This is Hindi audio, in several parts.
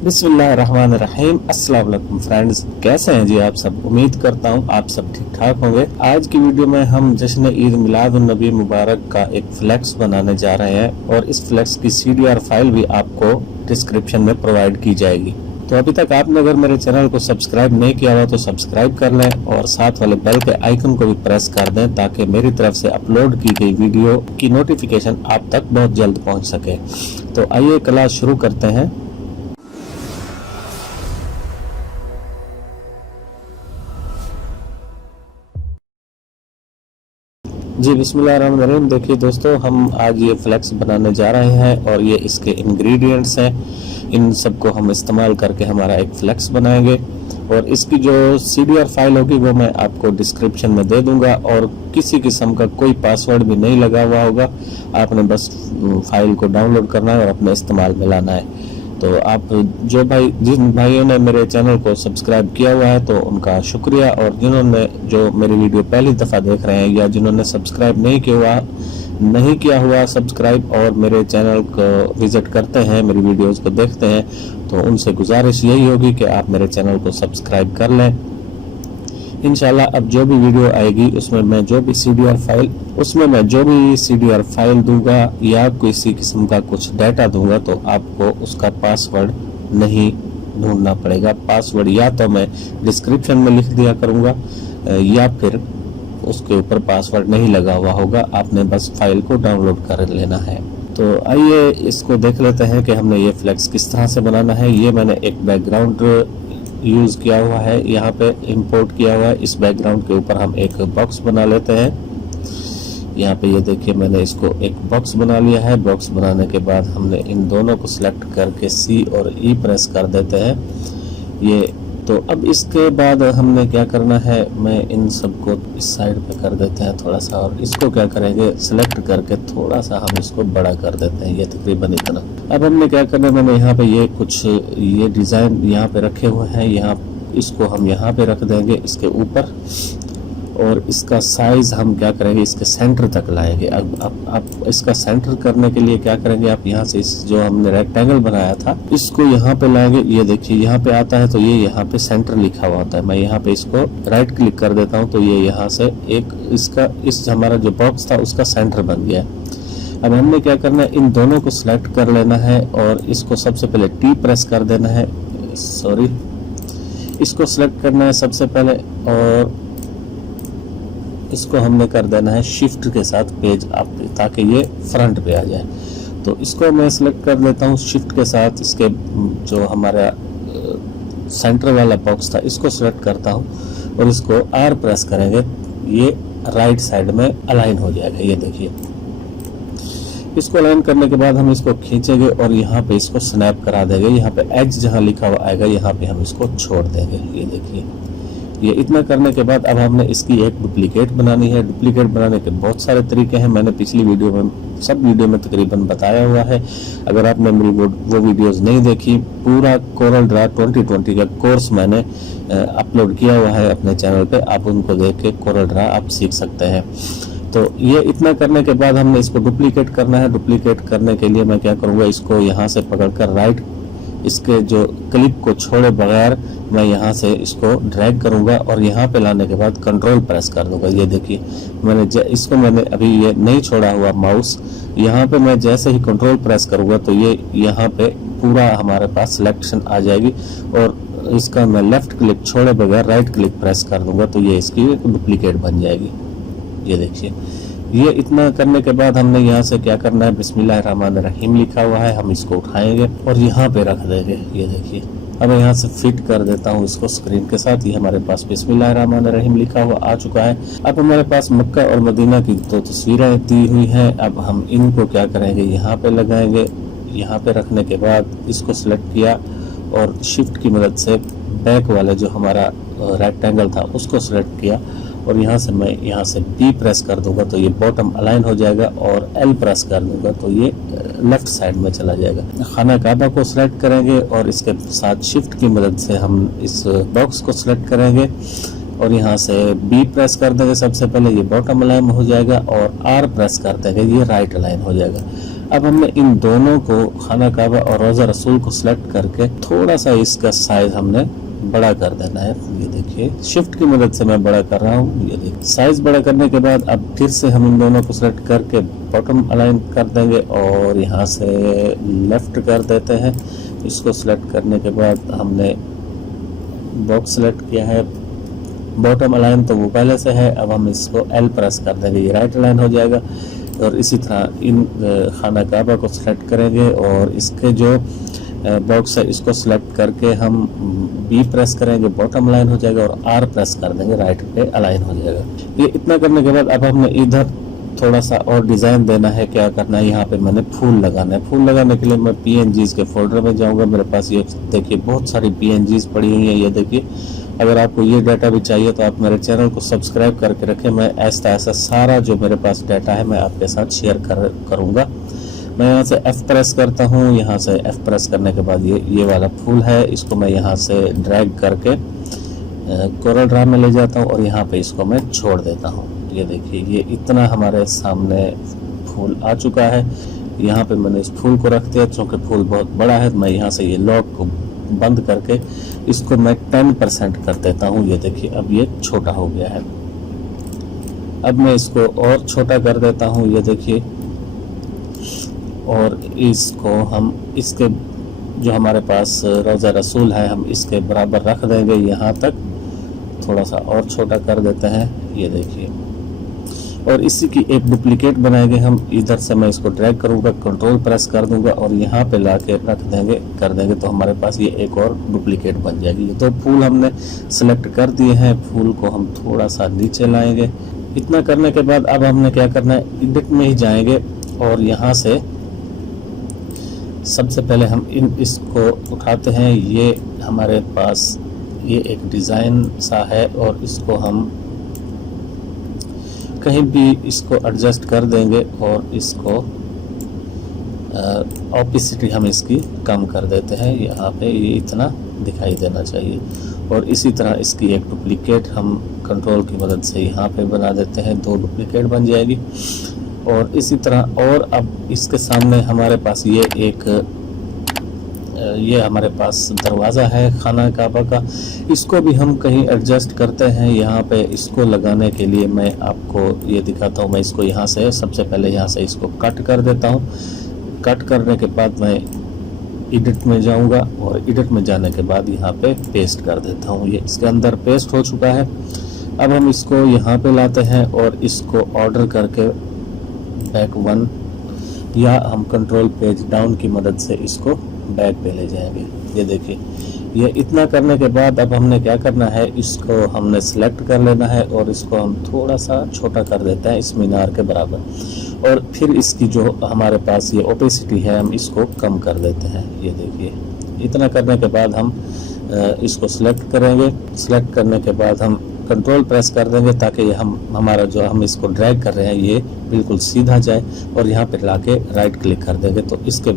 बिस्मिल्लाहिर्रहमानिर्रहीम। अस्सलाम वालेकुम फ्रेंड्स, कैसे हैं जी आप सब। उम्मीद करता हूँ आप सब ठीक ठाक होंगे। आज की वीडियो में हम जश्न ईद मिलाद उन नबी मुबारक का एक फ्लेक्स बनाने जा रहे हैं और इस फ्लेक्स की CDR फाइल भी आपको डिस्क्रिप्शन में प्रोवाइड की जाएगी। तो अभी तक आपने अगर मेरे चैनल को सब्सक्राइब नहीं किया हुआ तो सब्सक्राइब कर लें और साथ वाले बेल के आइकन को भी प्रेस कर दें ताकि मेरी तरफ से अपलोड की गई वीडियो की नोटिफिकेशन आप तक बहुत जल्द पहुंच सके। तो आइए क्लास शुरू करते हैं। जी बिस्मिल्लाहिर्रहमानिर्रहीम। देखिए दोस्तों, हम आज ये फ्लेक्स बनाने जा रहे हैं और ये इसके इंग्रेडिएंट्स हैं। इन सबको हम इस्तेमाल करके हमारा एक फ्लेक्स बनाएंगे और इसकी जो CDR फाइल होगी वो मैं आपको डिस्क्रिप्शन में दे दूंगा और किसी किस्म का कोई पासवर्ड भी नहीं लगा हुआ होगा। आपने बस फाइल को डाउनलोड करना है और अपने इस्तेमाल में लाना है। तो आप जिन भाइयों ने मेरे चैनल को सब्सक्राइब किया हुआ है तो उनका शुक्रिया, और जिन्होंने जो मेरी वीडियो पहली दफ़ा देख रहे हैं या जिन्होंने सब्सक्राइब नहीं किया हुआ सब्सक्राइब और मेरे चैनल को विजिट करते हैं, मेरी वीडियोस को देखते हैं, तो उनसे गुजारिश यही होगी कि आप मेरे चैनल को सब्सक्राइब कर लें। इंशाल्लाह अब जो भी वीडियो आएगी उसमें मैं जो भी CDR फाइल दूंगा या किसी किस्म का कुछ डाटा दूंगा तो आपको उसका पासवर्ड नहीं ढूंढना पड़ेगा। पासवर्ड या तो मैं डिस्क्रिप्शन में लिख दिया करूंगा या फिर उसके ऊपर पासवर्ड नहीं लगा हुआ होगा, आपने बस फाइल को डाउनलोड कर लेना है। तो आइए इसको देख लेते हैं कि हमने ये फ्लेक्स किस तरह से बनाना है। ये मैंने एक बैकग्राउंड यूज किया हुआ है, यहाँ पे इंपोर्ट किया हुआ है। इस बैकग्राउंड के ऊपर हम एक बॉक्स बना लेते हैं। यहाँ पे ये देखिए मैंने इसको एक बॉक्स बना लिया है। बॉक्स बनाने के बाद हमने इन दोनों को सिलेक्ट करके C और E प्रेस कर देते हैं। ये तो अब इसके बाद हमने क्या करना है, मैं इन सबको इस साइड पे कर देते हैं थोड़ा सा, और इसको क्या करेंगे सिलेक्ट करके थोड़ा सा हम इसको बड़ा कर देते हैं, ये तकरीबन इतना। अब हमने क्या करना है, मैंने यहाँ पे ये डिज़ाइन यहाँ पे रखे हुए हैं, इसको हम यहाँ पे रख देंगे इसके ऊपर, और इसका साइज हम क्या करेंगे इसके सेंटर तक लाएंगे। अब इसका सेंटर करने के लिए क्या करेंगे, आप यहाँ से इस जो हमने रेक्टेंगल बनाया था इसको यहाँ पे लाएंगे। ये देखिए यहाँ पे आता है तो ये यहाँ पे सेंटर लिखा हुआ होता है। मैं यहाँ पे इसको राइट क्लिक कर देता हूँ तो ये यहाँ से इस हमारा जो बॉक्स था उसका सेंटर बन गया। अब हमने क्या करना है, इन दोनों को सिलेक्ट कर लेना है और इसको सबसे पहले T प्रेस कर देना है, इसको सिलेक्ट करना है सबसे पहले, और इसको हमने कर देना है शिफ्ट के साथ पेज अप ताकि ये फ्रंट पे आ जाए। तो इसको मैं सिलेक्ट कर लेता हूँ शिफ्ट के साथ, इसके जो हमारा सेंटर वाला बॉक्स था इसको सिलेक्ट करता हूँ और इसको R प्रेस करेंगे, ये राइट साइड में अलाइन हो जाएगा। ये देखिए इसको अलाइन करने के बाद हम इसको खींचेंगे और यहाँ पे इसको स्नैप करा देंगे। यहाँ पे एज जहाँ लिखा हुआ आएगा यहाँ पे हम इसको छोड़ देंगे। ये देखिए ये इतना करने के बाद अब हमने इसकी एक डुप्लीकेट बनानी है। डुप्लीकेट बनाने के बहुत सारे तरीके हैं, मैंने पिछली सब वीडियो में तकरीबन बताया हुआ है। अगर आपने मेरी वो वीडियोस नहीं देखी, पूरा कोरल ड्रा 2020 का कोर्स मैंने अपलोड किया हुआ है अपने चैनल पे, आप उनको देख के कोरल ड्रा आप सीख सकते हैं। तो ये इतना करने के बाद हमने इसको डुप्लीकेट करना है। डुप्लीकेट करने के लिए मैं क्या करूँगा, इसको यहाँ से पकड़कर राइट इसके जो क्लिप को छोड़े बगैर मैं यहाँ से इसको ड्रैग करूँगा और यहाँ पे लाने के बाद कंट्रोल प्रेस कर दूँगा। ये देखिए मैंने अभी ये नहीं छोड़ा हुआ माउस, यहाँ पे मैं जैसे ही कंट्रोल प्रेस करूँगा तो ये यहाँ पे पूरा हमारे पास सिलेक्शन आ जाएगी, और इसका मैं लेफ्ट क्लिक छोड़े बगैर राइट क्लिक प्रेस कर दूँगा तो ये इसकी डुप्लीकेट बन जाएगी। ये देखिए ये इतना करने के बाद हमने यहाँ से क्या करना है, बिस्मिल्लाहिर्रहमानिर्रहीम लिखा हुआ है, हम इसको उठाएंगे और यहाँ पे रख देंगे। ये देखिए अब मैं यहाँ से फिट कर देता हूँ इसको स्क्रीन के साथ। ये हमारे पास बिस्मिल्लाहिर्रहमानिर्रहीम लिखा हुआ आ चुका है। अब हमारे पास मक्का और मदीना की तो तस्वीरें दी हुई हैं। अब हम इनको क्या करेंगे, यहाँ पे लगाएंगे। यहाँ पे रखने के बाद इसको सिलेक्ट किया और शिफ्ट की मदद से बैक वाला जो हमारा रेक्टेंगल था उसको सिलेक्ट किया और यहाँ से B प्रेस कर दूंगा तो ये बॉटम अलाइन हो जाएगा, और L प्रेस कर दूंगा तो ये लेफ्ट साइड में चला जाएगा। खाना काबा को सिलेक्ट करेंगे और इसके साथ शिफ्ट की मदद से हम इस बॉक्स को सिलेक्ट करेंगे और यहाँ से B प्रेस कर देंगे सबसे पहले, ये बॉटम अलाइन हो जाएगा, और R प्रेस कर देंगे, ये राइट अलाइन हो जाएगा। अब हमने इन दोनों को, खाना काबा और रोज़ा रसूल को सिलेक्ट करके थोड़ा सा इसका साइज हमने बड़ा कर देना है। ये देखिए शिफ्ट की मदद से मैं बड़ा कर रहा हूँ। ये देखिए साइज बड़ा करने के बाद अब फिर से हम इन दोनों को सिलेक्ट करके बॉटम अलाइन कर देंगे और यहाँ से लेफ्ट कर देते हैं। इसको सिलेक्ट करने के बाद हमने बॉक्स सेलेक्ट किया है। बॉटम अलाइन तो वो पहले से है, अब हम इसको एल प्रेस कर देंगे, ये राइट अलाइन हो जाएगा। और इसी तरह इन खाना काबा को सिलेक्ट करेंगे और इसके जो बॉक्स है इसको सिलेक्ट करके हम बी प्रेस करेंगे, बॉटम अलाइन हो जाएगा, और आर प्रेस कर देंगे, राइट पे अलाइन हो जाएगा। ये इतना करने के बाद अब हमने इधर थोड़ा सा और डिज़ाइन देना है। क्या करना है, यहाँ पे मैंने फूल लगाना है। फूल लगाने के लिए मैं PNGs के फोल्डर में जाऊँगा। मेरे पास ये देखिए बहुत सारी PNGs पड़ी हुई हैं। ये देखिए, अगर आपको ये डाटा भी चाहिए तो आप मेरे चैनल को सब्सक्राइब करके रखें। मैं ऐसा सारा जो मेरे पास डाटा है मैं आपके साथ शेयर करूँगा। मैं यहाँ से F प्रेस करता हूँ। यहाँ से F प्रेस करने के बाद ये वाला फूल है, इसको मैं यहाँ से ड्रैग करके कोरल ड्रा में ले जाता हूँ और यहाँ पे इसको मैं छोड़ देता हूँ। ये देखिए, ये इतना हमारे सामने फूल आ चुका है। यहाँ पे मैंने इस फूल को रख दिया। चूँकि फूल बहुत बड़ा है, मैं यहाँ से ये लॉक को बंद करके इसको मैं 10% कर देता हूँ। ये देखिए, अब ये छोटा हो गया है। अब मैं इसको और छोटा कर देता हूँ। ये देखिए, और इसको हम इसके जो हमारे पास रोज़ा रसूल है हम इसके बराबर रख देंगे। यहाँ तक थोड़ा सा और छोटा कर देते हैं। ये देखिए, और इसी की एक डुप्लीकेट बनाएंगे हम। इधर से मैं इसको ड्रैग करूँगा, कंट्रोल प्रेस कर दूंगा और यहाँ पे ला के रख देंगे, कर देंगे तो हमारे पास ये एक और डुप्लीकेट बन जाएगी। ये तो फूल हमने सेलेक्ट कर दिए हैं। फूल को हम थोड़ा सा नीचे लाएंगे। इतना करने के बाद अब हमने क्या करना है, एडिट में ही जाएंगे और यहाँ से सबसे पहले हम इसको उठाते हैं। ये हमारे पास ये एक डिज़ाइन सा है और इसको हम कहीं भी इसको एडजस्ट कर देंगे और इसको ऑपेसिटी हम इसकी कम कर देते हैं। यहाँ पे ये इतना दिखाई देना चाहिए। और इसी तरह इसकी एक डुप्लीकेट हम कंट्रोल की मदद से यहाँ पे बना देते हैं। 2 डुप्लीकेट बन जाएगी। और इसी तरह और अब इसके सामने हमारे पास ये हमारे पास दरवाज़ा है खाना काबा का। इसको भी हम कहीं एडजस्ट करते हैं। यहाँ पे इसको लगाने के लिए मैं आपको ये दिखाता हूँ। मैं इसको यहाँ से सबसे पहले यहाँ से इसको कट कर देता हूँ। कट करने के बाद मैं एडिट में जाऊँगा और एडिट में जाने के बाद यहाँ पे पेस्ट कर देता हूँ। ये इसके अंदर पेस्ट हो चुका है। अब हम इसको यहाँ पे लाते हैं और इसको ऑर्डर करके बैक 1 या हम कंट्रोल पेज डाउन की मदद से इसको बैक पे ले जाएंगे। ये देखिए, ये इतना करने के बाद अब हमने क्या करना है, इसको हमने सेलेक्ट कर लेना है और इसको हम थोड़ा सा छोटा कर देते हैं इस मीनार के बराबर। और फिर इसकी जो हमारे पास ये ओपेसिटी है हम इसको कम कर देते हैं। ये देखिए, इतना करने के बाद हम इसको सिलेक्ट करेंगे। सिलेक्ट करने के बाद हम कंट्रोल प्रेस कर देंगे ताकि ये हमारा जो हम इसको ड्रैग कर रहे हैं ये बिल्कुल सीधा जाए। और यहाँ पे लाके राइट क्लिक कर देंगे तो इसके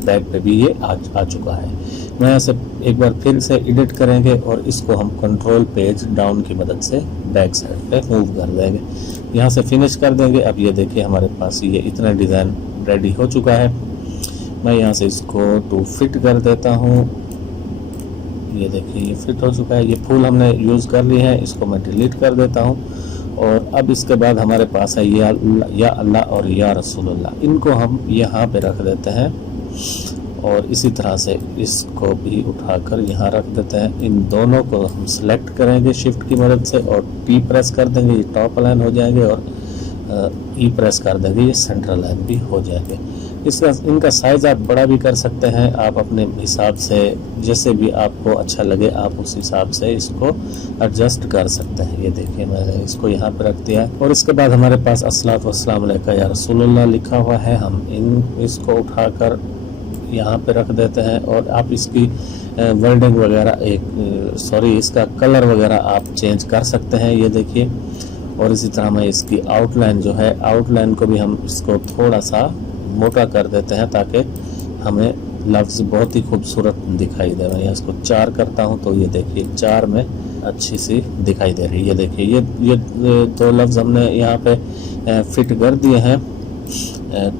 बैक पे भी ये आ चुका है। मैं यहाँ से एक बार फिर से एडिट करेंगे और इसको हम कंट्रोल पेज डाउन की मदद से बैक साइड पे मूव कर देंगे। यहाँ से फिनिश कर देंगे। अब ये देखिए, हमारे पास ये इतना डिज़ाइन रेडी हो चुका है। मैं यहाँ से इसको टू फिट कर देता हूँ। ये देखिए, ये फिट हो चुका है। ये फूल हमने यूज़ कर लिए हैं, इसको मैं डिलीट कर देता हूँ। और अब इसके बाद हमारे पास है या अल्लाह और या रसूलुल्लाह। इनको हम यहाँ पे रख देते हैं और इसी तरह से इसको भी उठाकर यहाँ रख देते हैं। इन दोनों को हम सेलेक्ट करेंगे शिफ्ट की मदद से और P प्रेस कर देंगे, ये टॉप लाइन हो जाएंगे। और E प्रेस कर देंगे, ये सेंट्रल लाइन भी हो जाएंगे। इनका साइज़ आप बड़ा भी कर सकते हैं। आप अपने हिसाब से जैसे भी आपको अच्छा लगे आप उस हिसाब से इसको एडजस्ट कर सकते हैं। ये देखिए, मैंने इसको यहाँ पे रख दिया और इसके बाद हमारे पास अस्सलातु वस्सलाम अलैका या रसूलुल्लाह लिखा हुआ है। हम इसको उठाकर यहाँ पे रख देते हैं और आप इसकी वर्डिंग वगैरह इसका कलर वगैरह आप चेंज कर सकते हैं। ये देखिए, और इसी तरह मैं इसकी आउटलाइन जो है, आउटलाइन को भी हम इसको थोड़ा सा मोटा कर देते हैं ताकि हमें लफ्ज़ बहुत ही खूबसूरत दिखाई दे। मैं इसको 4 करता हूँ तो ये देखिए 4 में अच्छी सी दिखाई दे रही है। ये देखिए, ये 2 लफ्ज़ हमने यहाँ पे फिट कर दिए हैं।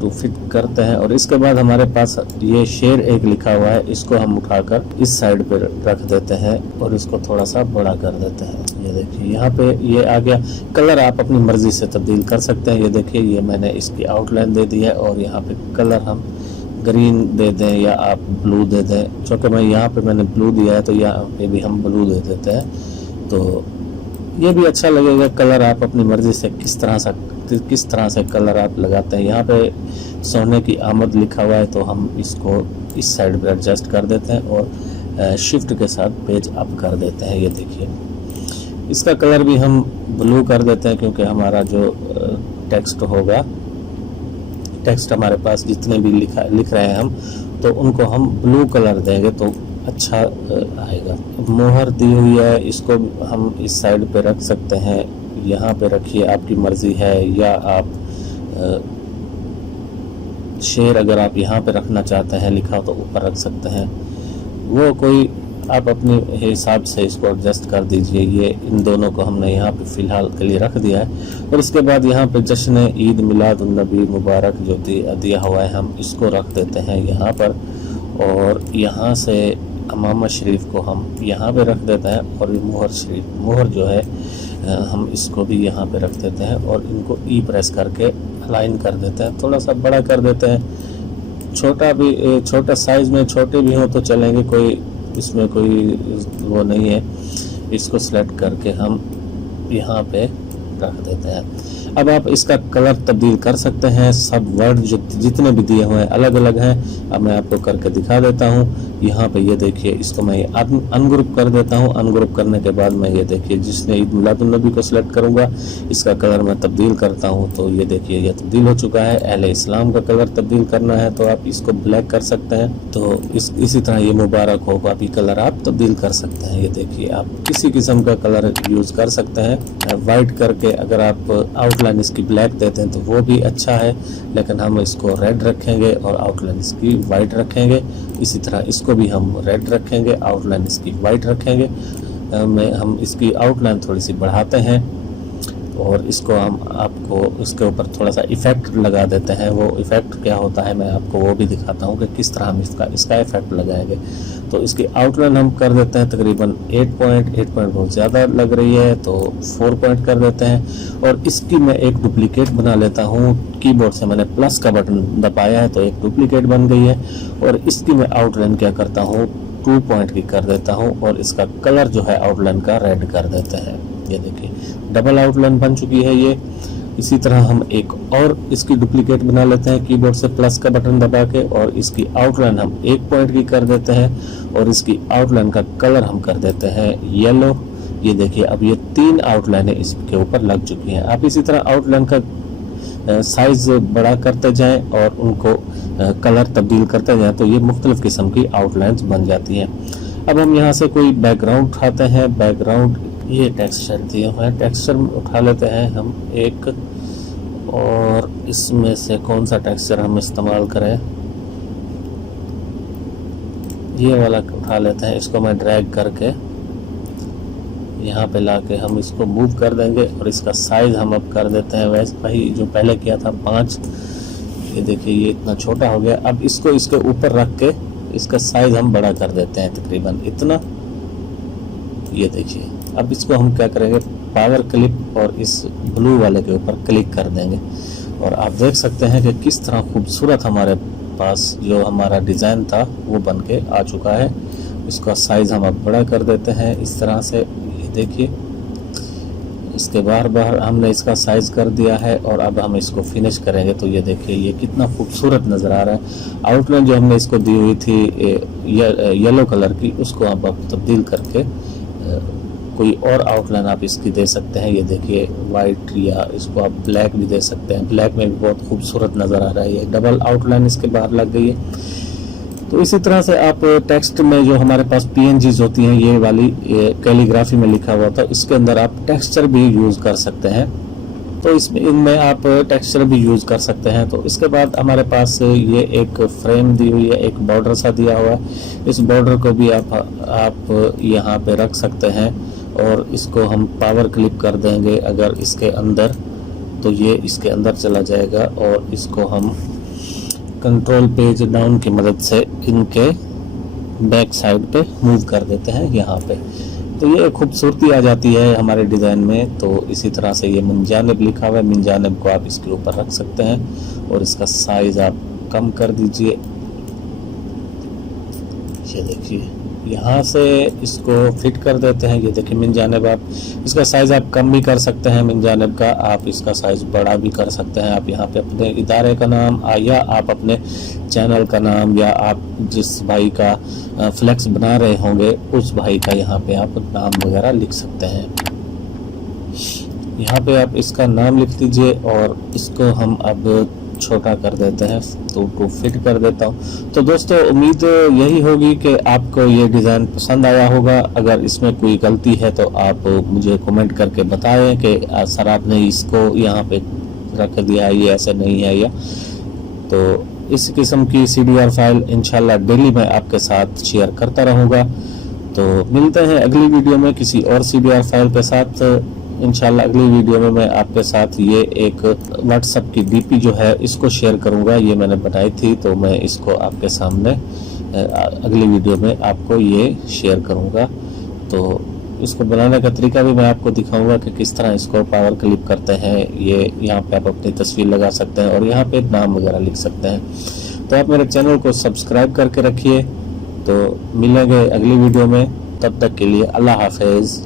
टू फिट करते हैं। और इसके बाद हमारे पास ये शेर एक लिखा हुआ है, इसको हम उठाकर इस साइड पे रख देते हैं और इसको थोड़ा सा बड़ा कर देते हैं। ये देखिए यहाँ पे ये आ गया। कलर आप अपनी मर्जी से तब्दील कर सकते हैं। ये देखिए ये मैंने इसकी आउटलाइन दे दी है और यहाँ पे कलर हम ग्रीन दे दें या आप ब्लू दे दें। चूँकि मैं यहाँ पे मैंने ब्लू दिया है तो यहाँ पे भी हम ब्लू दे देते हैं, तो ये भी अच्छा लगेगा। कलर आप अपनी मर्जी से किस तरह से कलर आप लगाते हैं। यहाँ पे सोने की आमद लिखा हुआ है तो हम इसको इस साइड पे एडजस्ट कर देते हैं और शिफ्ट के साथ पेज अप कर देते हैं। ये देखिए इसका कलर भी हम ब्लू कर देते हैं, क्योंकि हमारा जो टेक्स्ट होगा, टेक्स्ट हमारे पास जितने भी लिख रहे हैं हम, तो उनको हम ब्लू कलर देंगे तो अच्छा आएगा। मोहर दी हुई है, इसको हम इस साइड पे रख सकते हैं, यहाँ पे रखिए, आपकी मर्जी है। या आप शेर अगर आप यहाँ पे रखना चाहते हैं लिखा तो ऊपर रख सकते हैं। वो कोई आप अपने हिसाब से इसको एडजस्ट कर दीजिए। ये इन दोनों को हमने यहाँ पे फ़िलहाल के लिए रख दिया है। और इसके बाद यहाँ पे जश्न ईद मिलाद उन नबी मुबारक जो दिया हुआ है, हम इसको रख देते हैं यहाँ पर। और यहाँ से अमामा शरीफ को हम यहाँ पे रख देते हैं और मोहर जो है हम इसको भी यहाँ पे रख देते हैं और इनको ई प्रेस करके अलाइन कर देते हैं, थोड़ा सा बड़ा कर देते हैं। छोटा साइज़ में छोटे भी हो तो चलेंगे, कोई इसमें कोई वो नहीं है। इसको सेलेक्ट करके हम यहाँ पे रख देते हैं। अब आप इसका कलर तब्दील कर सकते हैं। सब वर्ड जो जितने भी दिए हुए हैं अलग अलग हैं। अब मैं आपको करके दिखा देता हूँ। यहाँ पे ये देखिए, इसको मैं अनग्रुप कर देता हूँ। अनग्रुप करने के बाद मैं ये देखिए जिसने ईद मिलादुन नबी को सिलेक्ट करूँगा, इसका कलर मैं तब्दील करता हूँ तो ये देखिए ये तब्दील हो चुका है। अहले इस्लाम का कलर तब्दील करना है तो आप इसको ब्लैक कर सकते हैं। तो इसी तरह ये मुबारक हो का भी कलर आप तब्दील कर सकते हैं। ये देखिए आप किसी किस्म का कलर यूज़ कर सकते हैं। वाइट करके अगर आप आउटलाइन इसकी ब्लैक देते हैं तो वो भी अच्छा है, लेकिन हम इसको रेड रखेंगे और आउटलाइन इसकी वाइट रखेंगे। इसी तरह इसको भी हम रेड रखेंगे, आउटलाइन इसकी वाइट रखेंगे। हम इसकी आउटलाइन थोड़ी सी बढ़ाते हैं और इसको हम आपको इसके ऊपर थोड़ा सा इफ़ेक्ट लगा देते हैं। वो इफ़ेक्ट क्या होता है मैं आपको वो भी दिखाता हूँ कि किस तरह हम इसका इफ़ेक्ट लगाएंगे। तो इसकी आउटलाइन हम कर देते हैं तकरीबन 8 पॉइंट बहुत ज़्यादा लग रही है तो 4 पॉइंट कर देते हैं। और इसकी मैं एक डुप्लीकेट बना लेता हूँ। कीबोर्ड से मैंने प्लस का बटन दबाया है तो एक डुप्लीकेट बन गई है। और इसकी मैं आउटलाइन क्या करता हूँ 2 पॉइंट की कर देता हूँ और इसका कलर जो है आउटलाइन का रेड कर देते हैं। ये देखिए डबल आउटलाइन बन चुकी है ये। इसी तरह हम एक और इसकी डुप्लीकेट बना लेते हैं कीबोर्ड से प्लस का बटन दबा के, और इसकी आउटलाइन हम 1 पॉइंट की कर देते हैं और इसकी आउटलाइन का कलर हम कर देते हैं येलो। ये देखिए अब ये 3 आउटलाइनें इसके ऊपर लग चुकी हैं। आप इसी तरह आउटलाइन का साइज बड़ा करते जाएं और उनको कलर तब्दील करते जाएं तो ये मुख्तलिफ किस्म की आउटलाइंस बन जाती हैं। अब हम यहाँ से कोई बैकग्राउंड उठाते हैं। बैकग्राउंड ये टेक्सचर दिए हुए हैं, टेक्सचर उठा लेते हैं हम एक, और इसमें से कौन सा टेक्सचर हम इस्तेमाल करें, ये वाला उठा लेते हैं। इसको मैं ड्रैग करके यहाँ पे लाके हम इसको मूव कर देंगे और इसका साइज हम अब कर देते हैं वैसे वही जो पहले किया था 5। ये देखिए ये इतना छोटा हो गया। अब इसको इसके ऊपर रख के इसका साइज हम बड़ा कर देते हैं तकरीबन इतना। ये देखिए अब इसको हम क्या करेंगे, पावर क्लिप और इस ब्लू वाले के ऊपर क्लिक कर देंगे और आप देख सकते हैं कि किस तरह खूबसूरत हमारे पास जो हमारा डिज़ाइन था वो बन के आ चुका है। इसका साइज़ हम अब बड़ा कर देते हैं इस तरह से। ये देखिए इसके बार हमने इसका साइज़ कर दिया है और अब हम इसको फिनिश करेंगे तो ये देखिए ये कितना खूबसूरत नज़र आ रहा है। आउटलाइन जो हमने इसको दी हुई थी येलो कलर की, उसको अब तब्दील करके कोई और आउटलाइन आप इसकी दे सकते हैं। ये देखिए वाइट, या इसको आप ब्लैक भी दे सकते हैं। ब्लैक में भी बहुत खूबसूरत नज़र आ रहा है। ये डबल आउटलाइन इसके बाहर लग गई है। तो इसी तरह से आप टेक्स्ट में जो हमारे पास PNGs होती हैं, ये वाली कैलीग्राफी में लिखा हुआ था, इसके अंदर आप टेक्सचर भी यूज़ कर सकते हैं। तो इनमें आप टेक्सचर भी यूज़ कर सकते हैं। तो इसके बाद हमारे पास ये एक फ्रेम दी हुई है, एक बॉर्डर सा दिया हुआ है। इस बॉर्डर को भी आप यहाँ पे रख सकते हैं और इसको हम पावर क्लिप कर देंगे अगर इसके अंदर तो ये इसके अंदर चला जाएगा और इसको हम कंट्रोल पेज डाउन की मदद से इनके बैक साइड पे मूव कर देते हैं यहाँ पे। तो ये खूबसूरती आ जाती है हमारे डिज़ाइन में। तो इसी तरह से ये मिन जानिब लिखा हुआ है, मिन जानिब को आप इसके ऊपर रख सकते हैं और इसका साइज़ आप कम कर दीजिए। ये देखिए यहाँ से इसको फिट कर देते हैं। ये देखिए मिन जानिब आप इसका साइज़ आप कम भी कर सकते हैं, मिन जानिब का आप इसका साइज़ बड़ा भी कर सकते हैं। आप यहाँ पे अपने इदारे का नाम या आप अपने चैनल का नाम या आप जिस भाई का फ्लेक्स बना रहे होंगे उस भाई का यहाँ पे आप नाम वगैरह लिख सकते हैं। यहाँ पे आप इसका नाम लिख दीजिए और इसको हम अब छोटा कर देते हैं, तो को फिट कर देता हूँ। तो दोस्तों उम्मीद यही होगी कि आपको ये डिज़ाइन पसंद आया होगा। अगर इसमें कोई गलती है तो आप मुझे कमेंट करके बताएं कि सर आपने इसको यहाँ पे रख दिया है, ये ऐसे नहीं है। या तो इस किस्म की CDR फाइल इंशाल्लाह डेली मैं आपके साथ शेयर करता रहूँगा। तो मिलते हैं अगली वीडियो में किसी और CDR फाइल के साथ। इंशाल्लाह अगली वीडियो में मैं आपके साथ ये एक व्हाट्सएप की DP जो है इसको शेयर करूंगा। ये मैंने बनाई थी तो मैं इसको आपके सामने अगली वीडियो में आपको ये शेयर करूंगा। तो इसको बनाने का तरीका भी मैं आपको दिखाऊंगा कि किस तरह इसको पावर क्लिप करते हैं। ये यहाँ पे आप अपनी तस्वीर लगा सकते हैं और यहाँ पे नाम वगैरह लिख सकते हैं। तो आप मेरे चैनल को सब्सक्राइब करके रखिए। तो मिलेंगे अगली वीडियो में, तब तक के लिए अल्लाह हाफिज़।